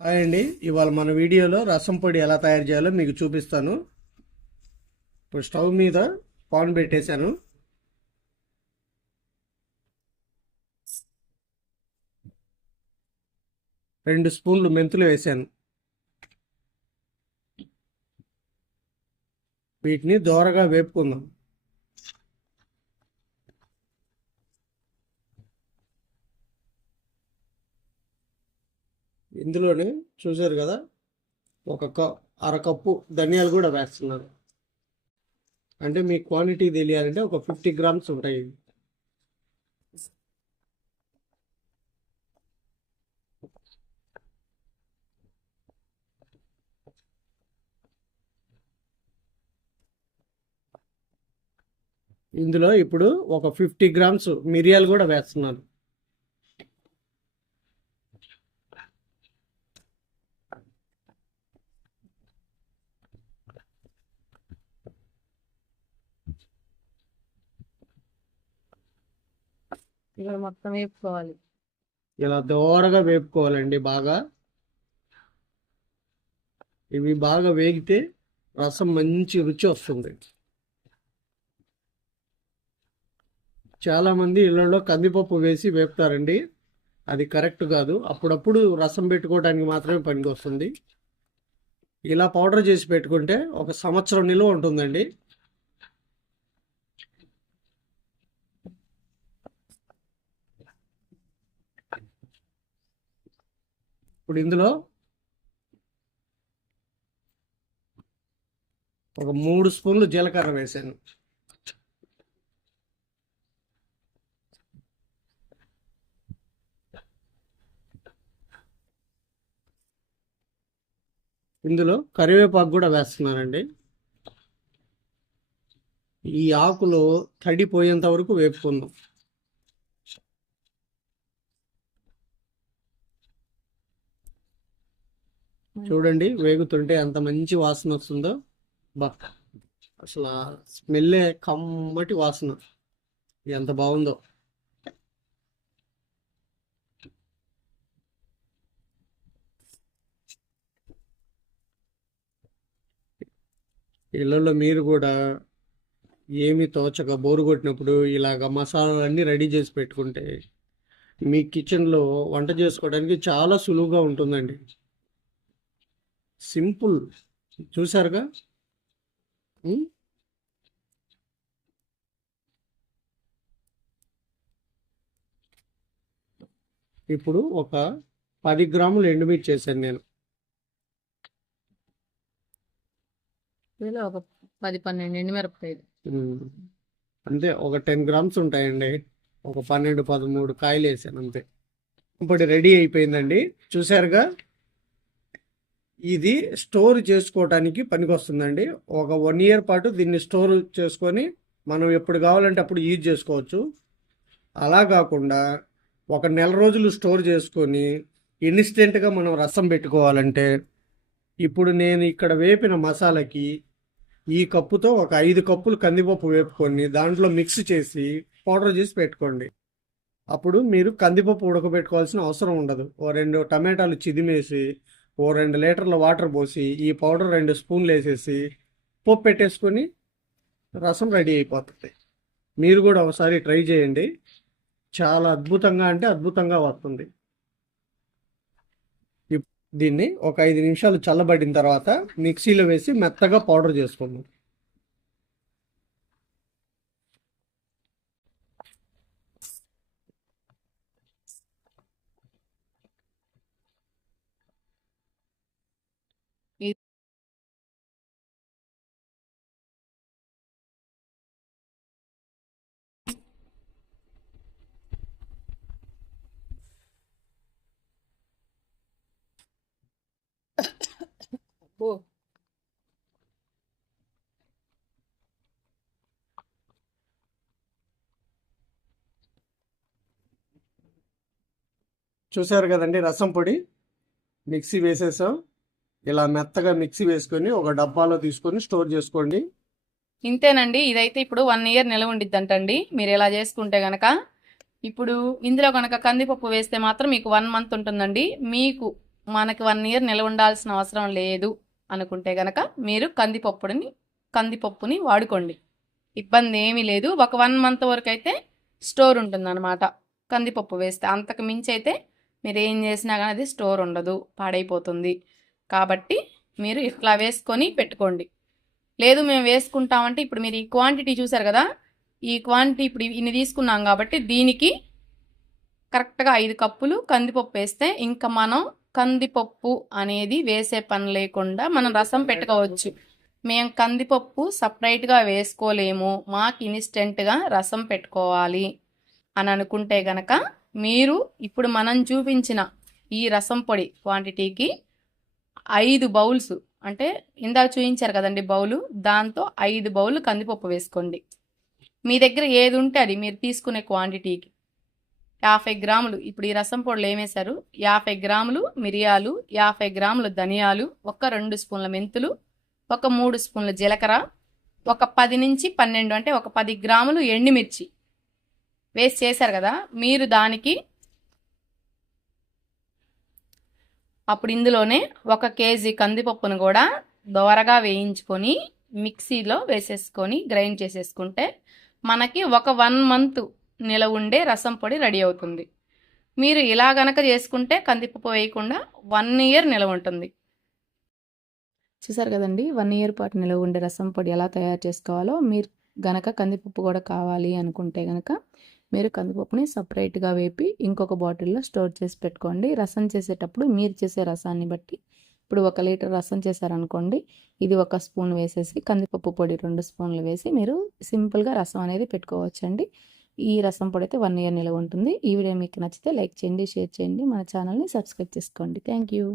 Hi అండి. ఇవాళ మన వీడియోలో రసం పొడి ఎలా తయారు చేయాలో మీకు చూపిస్తాను. ఇప్పుడు స్టవ్ మీద పాన్ పెట్టేశాను. రెండు స్పూన్లు మెంతులు వేశాను. వీటిని దోరగా వేపుకుందాం. ఇందులోనే చూసారు కదా ఒక అరకప్పు ధనియాలు కూడా వేస్తున్నాను అంటే మీ క్వాంటిటీ తెలియాలంటే ఒక ఫిఫ్టీ గ్రామ్స్ ఉంటాయి. ఇందులో ఇప్పుడు ఒక ఫిఫ్టీ గ్రామ్స్ మిరియాలు కూడా వేస్తున్నాను ఇక్కడ మొత్తం వేపుకోవాలి. ఇలా దోరగా వేపుకోవాలండి బాగా. ఇవి బాగా వేగితే రసం మంచి రుచి వస్తుంది. చాలామంది ఇళ్ళలో కందిపప్పు వేసి వేపుతారండి. అది కరెక్ట్ కాదు. అప్పుడప్పుడు రసం పెట్టుకోవడానికి మాత్రమే పనికి వస్తుంది ఇలా పౌడర్ చేసి పెట్టుకుంటే ఒక సంవత్సరం నిలువ ఉంటుందండి. ఇప్పుడు ఇందులో ఒక మూడు స్పూన్లు జీలకర్ర వేసాను. ఇందులో కరివేపాకు కూడా వేస్తున్నానండి. ఈ ఆకులు తడిపోయేంత వరకు వేపుకుందాం. చూడండి వేగుతుంటే ఎంత మంచి వాసన వస్తుందో. బా అసలు స్మెల్లే కమ్మటి వాసన. ఎంత బాగుందో. ఇళ్ళల్లో మీరు కూడా ఏమి తోచక బోరు కొట్టినప్పుడు ఇలాగ మసాలాలన్నీ రెడీ చేసి పెట్టుకుంటే మీ కిచెన్లో వంట చేసుకోవడానికి చాలా సులువుగా ఉంటుందండి. సింపుల్. చూసారుగా? ఇప్పుడు ఒక పది గ్రాములు ఎండుమిర్చి చేశాను నేను. ఒక పది పన్నెండు ఎండుమిరపకాయలు. అంతే ఒక టెన్ గ్రామ్స్ ఉంటాయండి. ఒక పన్నెండు పదమూడు కాయలు వేసాను అంతే. ఇప్పుడు రెడీ అయిపోయిందండి. చూసారుగా ఇది స్టోర్ చేసుకోవటానికి పనికొస్తుందండి. ఒక వన్ ఇయర్ పాటు దీన్ని స్టోర్ చేసుకొని మనం ఎప్పుడు కావాలంటే అప్పుడు యూజ్ చేసుకోవచ్చు. అలా కాకుండా ఒక నెల రోజులు స్టోర్ చేసుకొని ఇన్స్టెంట్గా మనం రసం పెట్టుకోవాలంటే ఇప్పుడు నేను ఇక్కడ వేపిన మసాలాకి ఈ కప్పుతో ఒక ఐదు కప్పులు కందిపప్పు వేపుకొని దాంట్లో మిక్స్ చేసి పౌడర్ చేసి పెట్టుకోండి. అప్పుడు మీరు కందిపప్పు ఉడకబెట్టుకోవాల్సిన అవసరం ఉండదు. ఓ రెండు టమాటాలు చిదిమేసి ఓ రెండు లీటర్ల వాటర్ పోసి ఈ పౌడర్ రెండు స్పూన్లు వేసేసి పప్పు పెట్టేసుకొని రసం రెడీ అయిపోతుంది. మీరు కూడా ఒకసారి ట్రై చేయండి. చాలా అద్భుతంగా అంటే అద్భుతంగా వస్తుంది. దీన్ని ఒక ఐదు నిమిషాలు చల్లబడిన తర్వాత మిక్సీలో వేసి మెత్తగా పౌడర్ చేసుకుందాం. ఓ చూసారు కదండి రసం పొడి. మిక్సీ వేసేసాం. ఇలా మెత్తగా మిక్సీ వేసుకొని ఒక డబ్బాలో తీసుకొని స్టోర్ చేసుకోండి. ఇంతేనండి ఇదైతే ఇప్పుడు వన్ ఇయర్ నిలవ ఉండిద్దంటండి. మీరు ఇలా చేసుకుంటే గనక ఇప్పుడు ఇందులో కనుక కందిపప్పు వేస్తే మాత్రం మీకు వన్ మంత్ ఉంటుందండి. మీకు మనకి వన్ ఇయర్ నిల్వ ఉండాల్సిన అవసరం లేదు. అనుకుంటే గనక మీరు కందిపప్పుని కందిపప్పుని వాడుకోండి. ఇబ్బంది ఏమీ లేదు. ఒక వన్ మంత్ వరకు అయితే స్టోర్ ఉంటుందన్నమాట. కందిపప్పు వేస్తే అంతకు మించి అయితే మీరు ఏం చేసినా కానీ అది స్టోర్ ఉండదు పాడైపోతుంది. కాబట్టి మీరు ఇట్లా వేసుకొని పెట్టుకోండి. లేదు మేము వేసుకుంటామంటే ఇప్పుడు మీరు ఈ క్వాంటిటీ చూసారు కదా? ఈ క్వాంటిటీ ఇప్పుడు ఇన్ని తీసుకున్నాం కాబట్టి దీనికి కరెక్ట్గా ఐదు కప్పులు కందిపప్పు వేస్తే ఇంకా మనం కందిపప్పు అనేది వేసే పని లేకుండా మనం రసం పెట్టుకోవచ్చు. మేము కందిపప్పు సపరేట్గా వేసుకోలేము. మాకు ఇన్స్టెంట్గా రసం పెట్టుకోవాలి అని అనుకుంటే గనక మీరు ఇప్పుడు మనం చూపించిన ఈ రసం పొడి క్వాంటిటీకి ఐదు బౌల్స్ అంటే ఇందాక చూపించారు కదండి బౌలు దాంతో ఐదు బౌల్ కందిపప్పు వేసుకోండి. మీ దగ్గర ఏది ఉంటే అది మీరు తీసుకునే క్వాంటిటీకి. యాభై గ్రాములు. ఇప్పుడు ఈ రసం పొడులు ఏమేశారు యాభై గ్రాములు మిరియాలు యాభై గ్రాములు ధనియాలు ఒక రెండు స్పూన్ల మెంతులు ఒక మూడు స్పూన్ల జీలకర్ర ఒక పది నుంచి పన్నెండు అంటే ఒక పది గ్రాములు ఎండుమిర్చి. వేసి చేశారు కదా? మీరు దానికి అప్పుడు ఇందులోనే ఒక కేజీ కందిపప్పును కూడా దోరగా వేయించుకొని మిక్సీలో వేసేసుకొని గ్రైండ్ చేసేసుకుంటే మనకి ఒక వన్ మంత్ నిలవ ఉండే రసం పొడి రెడీ అవుతుంది. మీరు ఇలా గనక చేసుకుంటే కందిపప్పు వేయకుండా వన్ ఇయర్ నిలవ ఉంటుంది. చూసారు కదండి వన్ ఇయర్ పాటు నిలవ ఉండే రసం పొడి ఎలా తయారు చేసుకోవాలో మీరు గనక కందిపప్పు కూడా కావాలి అనుకుంటే గనక మీరు కందిపప్పుని సపరేట్గా వేపి ఇంకొక బాటిల్లో స్టోర్ చేసి పెట్టుకోండి. రసం చేసేటప్పుడు మీరు చేసే రసాన్ని బట్టి ఇప్పుడు ఒక లీటర్ రసం చేశారనుకోండి ఇది ఒక స్పూన్ వేసేసి కందిపప్పు పొడి రెండు స్పూన్లు వేసి మీరు సింపుల్గా రసం అనేది పెట్టుకోవచ్చండి. ఈ రసం పొడి అయితే వన్ ఇయర్ నిలవ ఉంటుంది. ఈ వీడియో మీకు నచ్చితే లైక్ చేయండి షేర్ చేయండి. మన ఛానల్ని సబ్స్క్రైబ్ చేసుకోండి. Thank you.